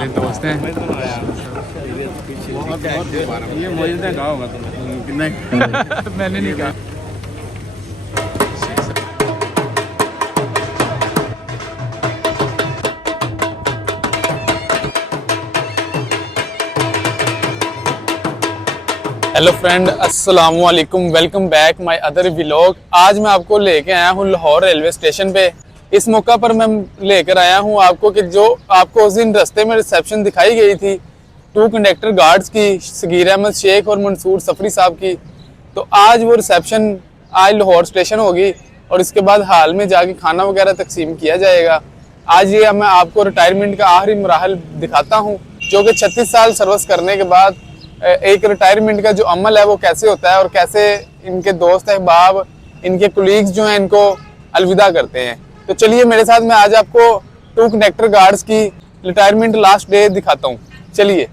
मेरे दोस्त हैं। ये मुझे कहा होगा तुमने, मैंने नहीं कहा। हेलो फ्रेंड, अस्सलाम वालेकुम, welcome back my other vlog. आज मैं आपको लेके आया हूँ लाहौर रेलवे स्टेशन पे। इस मौका पर मैं लेकर आया हूँ आपको कि जो आपको उस दिन रास्ते में रिसेप्शन दिखाई गई थी 2 कंडक्टर गार्ड्स की, सगीर अहमद शेख और मंसूर सफरी साहब की, तो आज वो रिसेप्शन आज लाहौर स्टेशन होगी और इसके बाद हाल में जाके खाना वगैरह तकसीम किया जाएगा। आज ये मैं आपको रिटायरमेंट का आखिरी मराहल दिखाता हूँ, जो कि 36 साल सर्विस करने के बाद एक रिटायरमेंट का जो अमल है वो कैसे होता है और कैसे इनके दोस्त अहबाब, इनके कुलीग्स जो हैं इनको अलविदा करते हैं। तो चलिए मेरे साथ मैं आज आपको 2 कंडक्टर गार्ड्स की रिटायरमेंट लास्ट डे दिखाता हूँ। चलिए।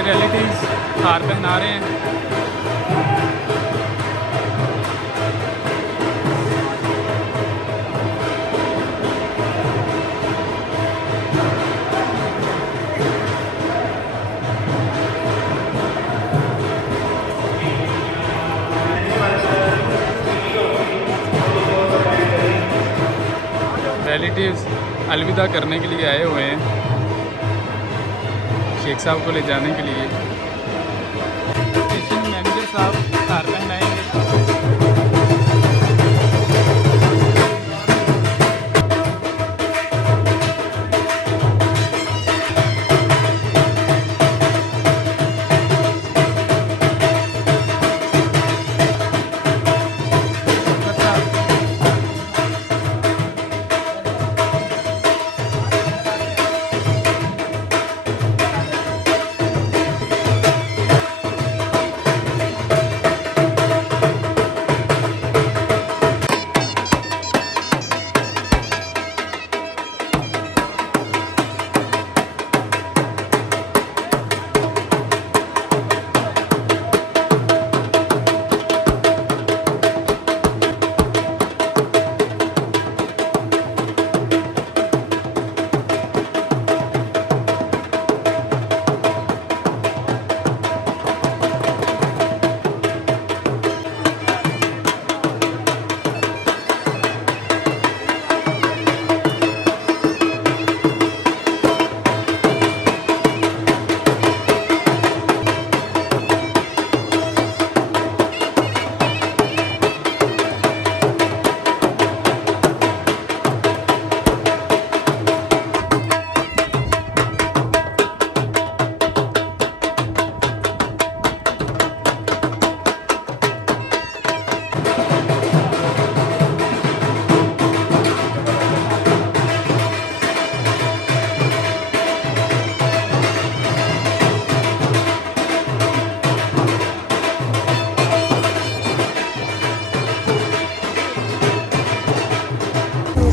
ये रिलेटिव्स हार पहना रहे हैं। रिलेटिव्स अलविदा करने के लिए आए हुए हैं शेख साहब को ले जाने के लिए। स्टेशन मैनेजर साहब हार पहनाएंगे।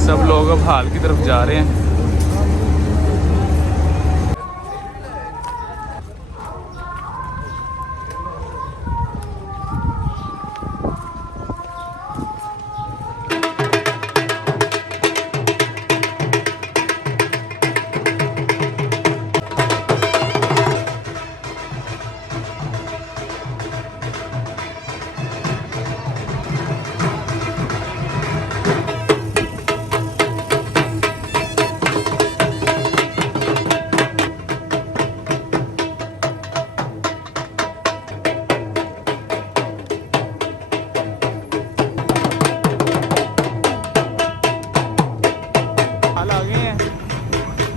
सब लोग अब हाल की तरफ जा रहे हैं।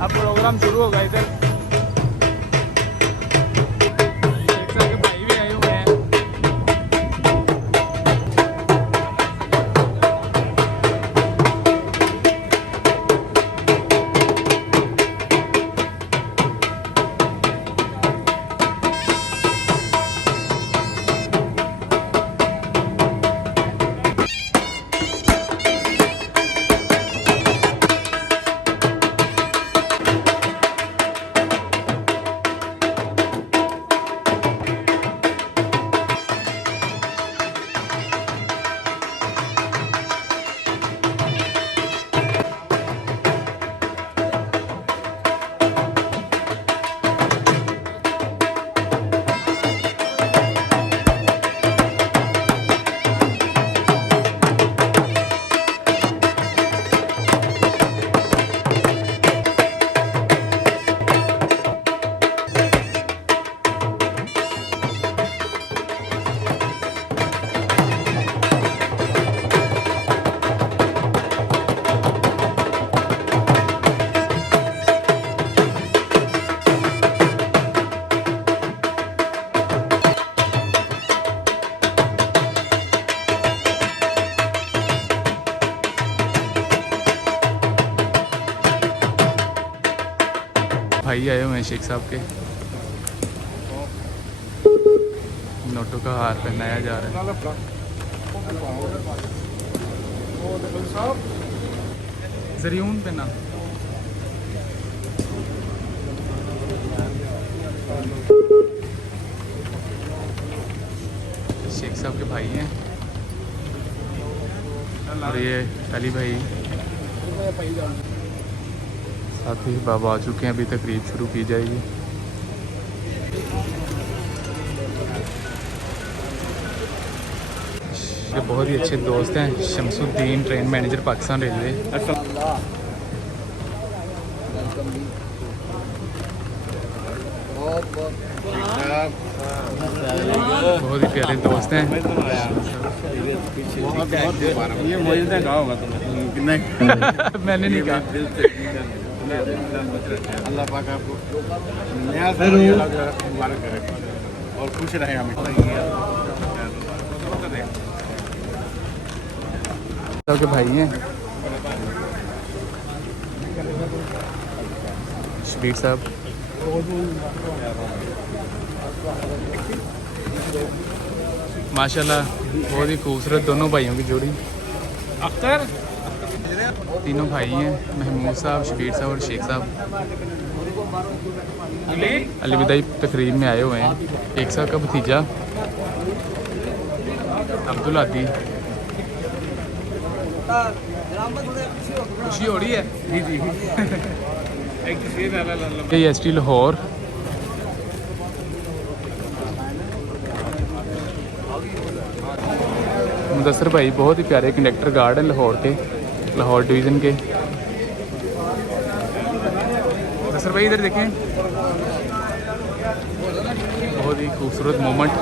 अब प्रोग्राम शुरू होगा इधर। शेख साहब के भाई भी आए हुए हैं। भाई आए हुए हैं शेख साहब के। नोटों का हार पहनाया जा रहा है। जरियून पे ना भाई हैं और ये अली भाई साथी बाबा आ चुके हैं। अभी तकरीब शुरू की जाएगी। ये बहुत ही अच्छे दोस्त हैं, Shamsuddin train manager Pakistan railway. बहुत ही प्यारे दोस्त हैं। मैंने नहीं कहा। अल्लाह पाक आपको और खुश रहे हमें। के भाई हैं शबीर साहब। माशाल्लाह बहुत ही खूबसूरत दोनों भाइयों की जोड़ी। अख्तर तीनों भाई हैं, महमूद साहब, शबीर साहब और शेख साहब। अली विदाई तकरीब में आए हुए हैं। एक साहब का भतीजा अब्दुल आदि। खुशी हो रही है जी जी। S T Lahore. मुदस्सर भाई बहुत ही प्यारे कंडक्टर गार्ड हैं लाहौर के, लाहौर डिवीज़न के। मुदस्सर भाई इधर देखें, बहुत ही खूबसूरत मोमेंट।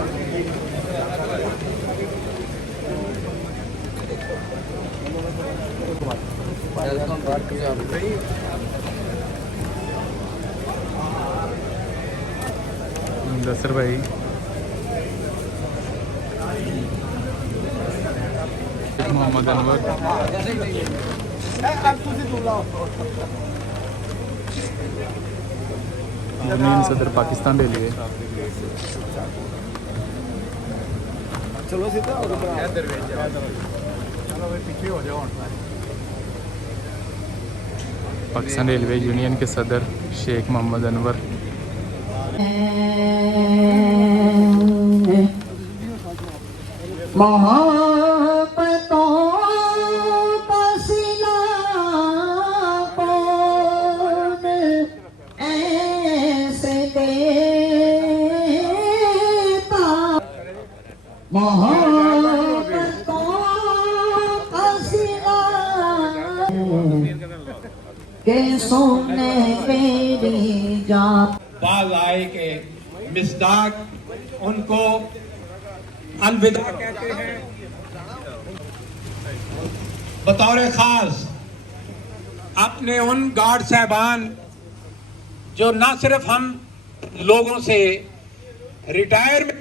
मुदस्सर भाई मोहम्मद अनवर। यूनियन सदर Pakistan railway. Pakistan railway union के सदर शेख मोहम्मद अनवर। मोहब्बतों पसीना कौन ऐसे देता, मोहब्बतों पसीना के सोने मेरी जान। बाज आए के मिस्दाक उनको अलविदा कहते हैं। बतौर खास अपने उन गार्ड साहबान जो ना सिर्फ हम लोगों से रिटायरमेंट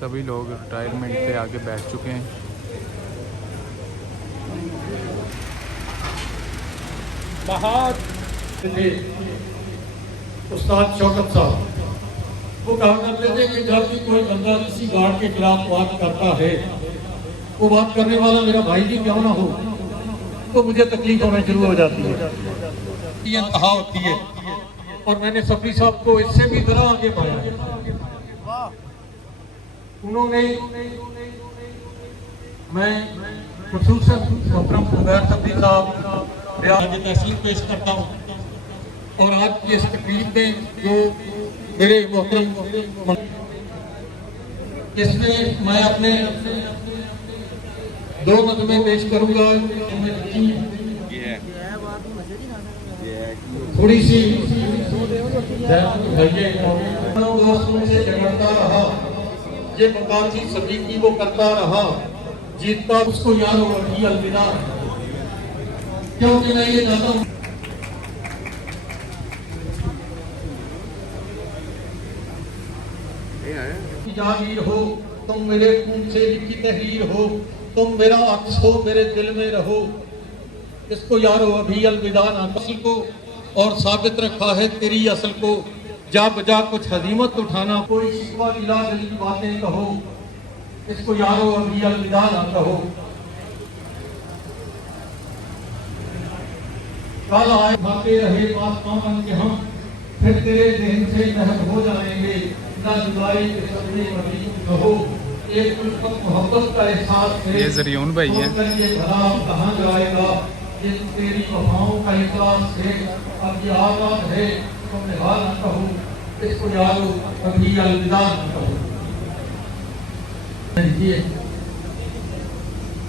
सभी लोग रिटायरमेंट पे आके बैठ चुके हैं। बहुत उस्ताद शौकत साहब वो कहा करते थे कि जब भी कोई बंदा किसी गार्ड के खिलाफ बात करता है, वो बात करने वाला मेरा भाई भी क्यों ना हो, तो मुझे तकलीफ होना शुरू हो जाती है, ये इंतहा होती है। और मैंने सफी साहब को इससे भी जरा आगे पाया। उन्होंने मैं खुसूसन मोहतरम उबैर सफी साहब आगे तहसील पेश करता हूँ। और आज की इस तकरीब में जो मेरे मोहतरम इसमें मैं अपने दो नज़में पेश करूंगा। थोड़ी सी दोस्तों से झगड़ता रहा, ये मुकाबली सभी की वो करता रहा, जीतता उसको यार होगी अलविदा, क्योंकि मैं ये जानता हूँ जागीर हो तुम, मेरे खून से लिखी तहरीर हो तुम, मेरा अक्स हो मेरे दिल में रहो, इसको यारो अभी अलविदा ना। असल को और साबित रखा है तेरी असल को, जा बजा कुछ हजीमत उठाना, कोई शिकवा गिला दिल की बातें कहो, इसको यारो अभी अलविदा ना कहो। कल आए भाते रहे आसमान के हम, फिर तेरे जहन से महव हो जाएंगे, ना जुदाई के सदमे मरीज कहो, एक उल्फत मोहब्बत का एहसास है। ये जरियून भाई है। ये भला कहाँ जाएगा, ये तेरी वफाओं का एहसास है। अब ये आज़ाद है, तुम निहाल न कहो, इसको यारो कभी अलविदा न कहो।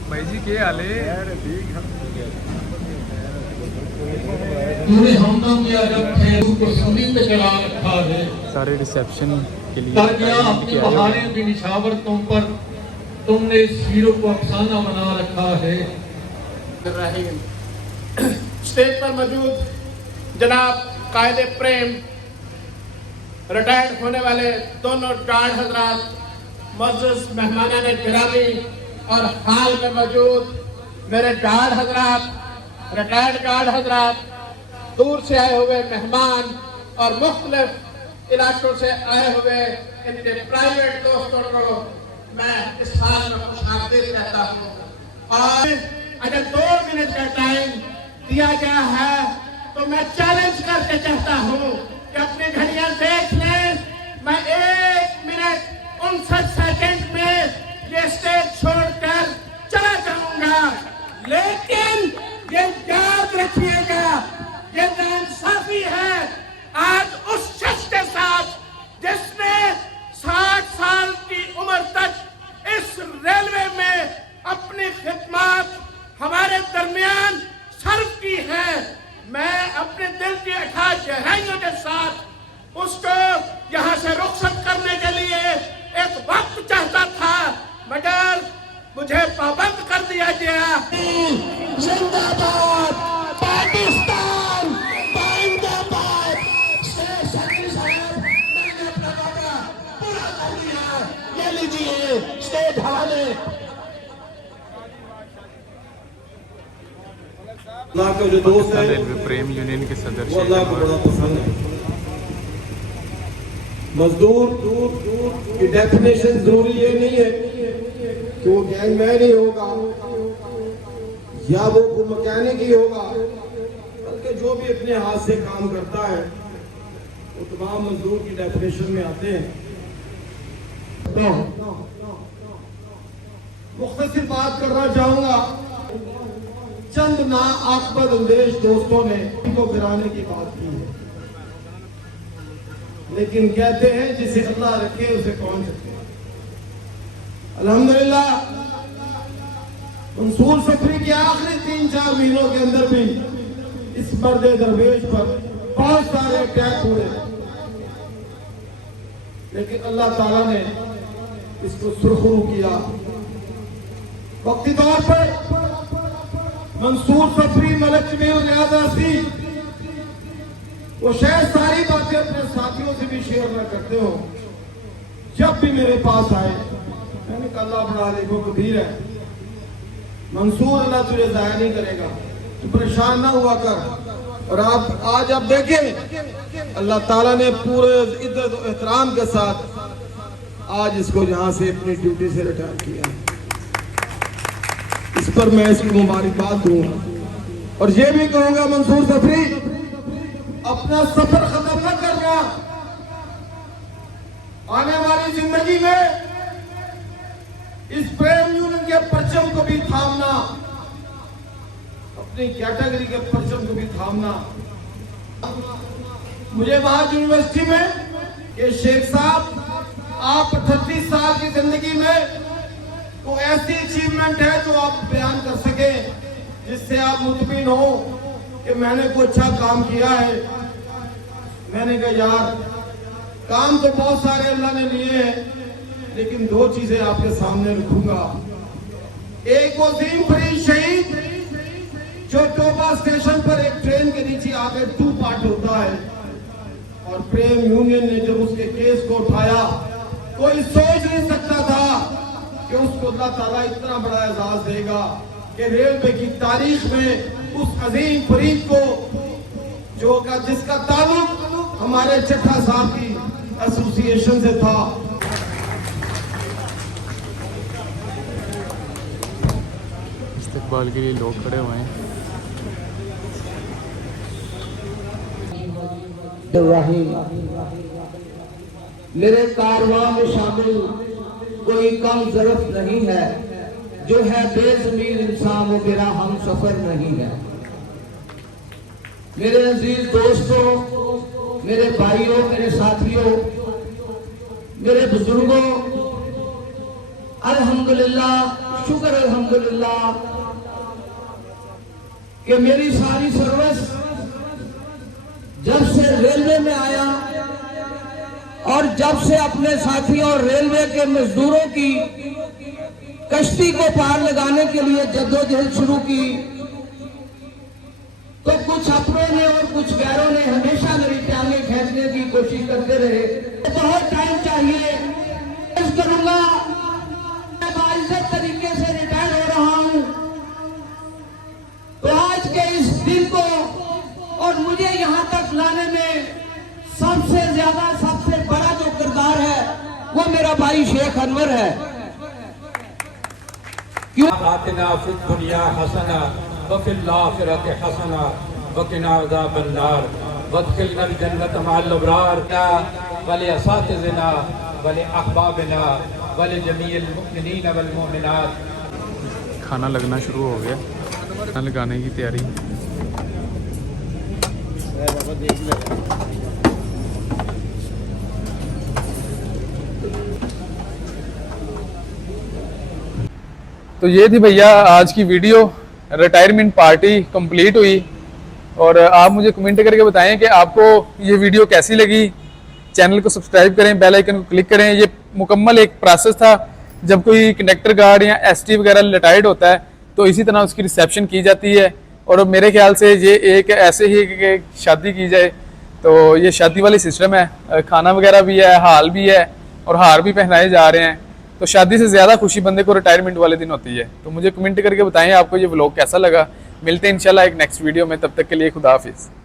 भाई जी क्या हाल है? तूने हमदम किया जब खैरू को सभी पे चढ़ा रखा है, सारे रिसेप्शन के लिए ताकिया अपनी बहारें भी निछावर तुम पर, तुमने इस हीरो को अफसाना बना रखा है। स्टेज पर मौजूद जनाब कायदे प्रेम, रिटायर्ड होने वाले दोनों गार्ड हजरात, मुअज़्ज़ज़ मेहमानाने गिरामी और हाल में मौजूद मेरे गार्ड हजरात, रिटायर्ड गार्ड हजरात, दूर से आए हुए मेहमान और मुख्तलिफ इलाकों से आए हुए इनके प्राइवेट दोस्तों को मैं इस हाल में खुशामदीद कहता हूँ। और अगर 2 मिनट का टाइम दिया गया है तो मैं चैलेंज करके चाहता हूँ कि अपनी घड़ियां देख लें। मैं 1 मिनट 59 सेकंड में ये स्टेज छोड़कर चला जाऊंगा, लेकिन ये याद रखिएगा, ये नाइंसाफी है आज उस शख्स के साथ जिसने 60 साल की उम्र तक इस रेलवे में अपनी खिदमत हमारे दरमियान सर्व की है। मैं अपने दिल की अथाह गहराइयों के साथ उसको यहाँ से रुखसत करने के लिए एक वक्त चाहता था, मगर मुझे पाबंद कर दिया गया। जिंदाबाद पाकिस्तान, जिंदाबाद। मैंने अपना वादा पूरा कर दिया। ये लीजिए स्टेज हवाले। अल्लाह का जो दोस्त है रेलवे प्रेम यूनियन के सदर वो अल्लाह को बड़ा पसंद है। मजदूर की डेफिनेशन जरूरी ये नहीं है कि वो गैंगमैन ही होगा या वो मैकेनिक ही होगा, बल्कि जो भी अपने हाथ से काम करता है वो तमाम मजदूर की डेफिनेशन में आते हैं। मुख्तसर बात करना चाहूंगा। चंद ना आकबद अंदेश दोस्तों ने इनको गिराने की बात की है, लेकिन कहते हैं जिसे अल्लाह रखे उसे कौन सके। अल्हम्दुलिल्लाह मंसूर सफरी के आखिरी 3-4 महीनों के अंदर भी इस मर्द दरवेश पर बहुत सारे अटैक हुए, लेकिन अल्लाह ताला ने इसको सुरखरू किया। वक्ती तौर पर मंसूर सफरी, मलक जमील रियाज़ी, वो शायद सारी बातें अपने साथियों से भी शेयर न करते हो। जब भी मेरे पास आए मैंने कहा अल्लाह बड़ा देखो कबीर है मंसूर, अल्लाह तुझे जाया नहीं करेगा, तू परेशान ना हुआ कर। और आप आज आप देखें अल्लाह ताला ने पूरे इज्जत और एहतराम के साथ आज इसको यहाँ से अपनी ड्यूटी से रिटायर किया। इस पर मैं इसकी मुबारकबाद दूंगा और ये भी कहूंगा मंसूर सफरी अपना सफर खत्म न करना। आने वाली जिंदगी में इस प्रेम यूनियन के परचम को भी थामना, अपनी कैटेगरी के परचम को भी थामना। मुझे वहां यूनिवर्सिटी में कि शेख साहब आप 38 साल की जिंदगी में वो ऐसी अचीवमेंट है जो आप बयान कर सके जिससे आप मुतमिन हो कि मैंने कोई अच्छा काम किया है। मैंने कहा यार काम तो बहुत सारे अल्लाह ने लिए हैं, लेकिन 2 चीजें आपके सामने रखूंगा। एक वो अजीम फरीद शहीद जो टोबा स्टेशन पर एक ट्रेन के नीचे आकर 2 पार्ट होता है, और प्रेम यूनियन ने जब उसके केस को उठाया कोई सोच नहीं सकता था कि उसको अल्लाह ताला इतना बड़ा एजाज देगा कि रेलवे की तारीख में उस अजीम फरीद को जो का जिसका ताल्लुक हमारे चट्टा साहब की एसोसिएशन से था। इस्तकबाल के लिए लोग खड़े हुए हैं। रहीम। मेरे कारवां में शामिल कोई कम ज़रफ़ नहीं है, जो है बेज़मीर इंसान वो मेरा हम सफर नहीं है। मेरे अजीज दोस्तों, मेरे भाइयों, मेरे साथियों, मेरे बुजुर्गों, अल्हम्दुलिल्लाह, शुक्र अल्हम्दुलिल्लाह कि मेरी सारी सर्विस जब से रेलवे में आया और जब से अपने साथियों और रेलवे के मजदूरों की कश्ती को पार लगाने के लिए जद्दोजहद शुरू की, तो कुछ अपनों ने और कुछ गैरों ने हमेशा मेरी टांगे खींचने की कोशिश करते रहे। बहुत टाइम चाहिए करूंगा, मैं बाइज्जत तरीके से रिटायर हो रहा हूं। तो आज के इस दिन को और मुझे यहाँ तक लाने में सबसे ज्यादा, सबसे बड़ा जो किरदार है वो मेरा भाई शेख अनवर है। क्यों? आतिना फिद दुनिया हसना व फिल आखिरति हसना व किना अज़ाबन नार वदखिलना जन्नत मअल अबरार व li असातिज़िना व li अहबाबिना व li जमीइल मुमिनीन वल मुमिनात। खाना लगना शुरू हो गया, खाना लगाने की तैयारी। तो ये थी भैया आज की वीडियो। रिटायरमेंट पार्टी कंप्लीट हुई और आप मुझे कमेंट करके बताएं कि आपको ये वीडियो कैसी लगी। चैनल को सब्सक्राइब करें, बेल आइकन को क्लिक करें। ये मुकम्मल एक प्रोसेस था, जब कोई कंडक्टर गार्ड या एसटी वगैरह रिटायर्ड होता है तो इसी तरह उसकी रिसेप्शन की जाती है। और मेरे ख्याल से ये एक ऐसे ही कि शादी की जाए तो ये शादी वाली सिस्टम है। खाना वगैरह भी है, हाल भी है और हार भी पहनाए जा रहे हैं। तो शादी से ज़्यादा खुशी बंदे को रिटायरमेंट वाले दिन होती है। तो मुझे कमेंट करके बताएं आपको ये व्लॉग कैसा लगा। मिलते हैं इंशाल्लाह एक नेक्स्ट वीडियो में, तब तक के लिए खुदा हाफिज़।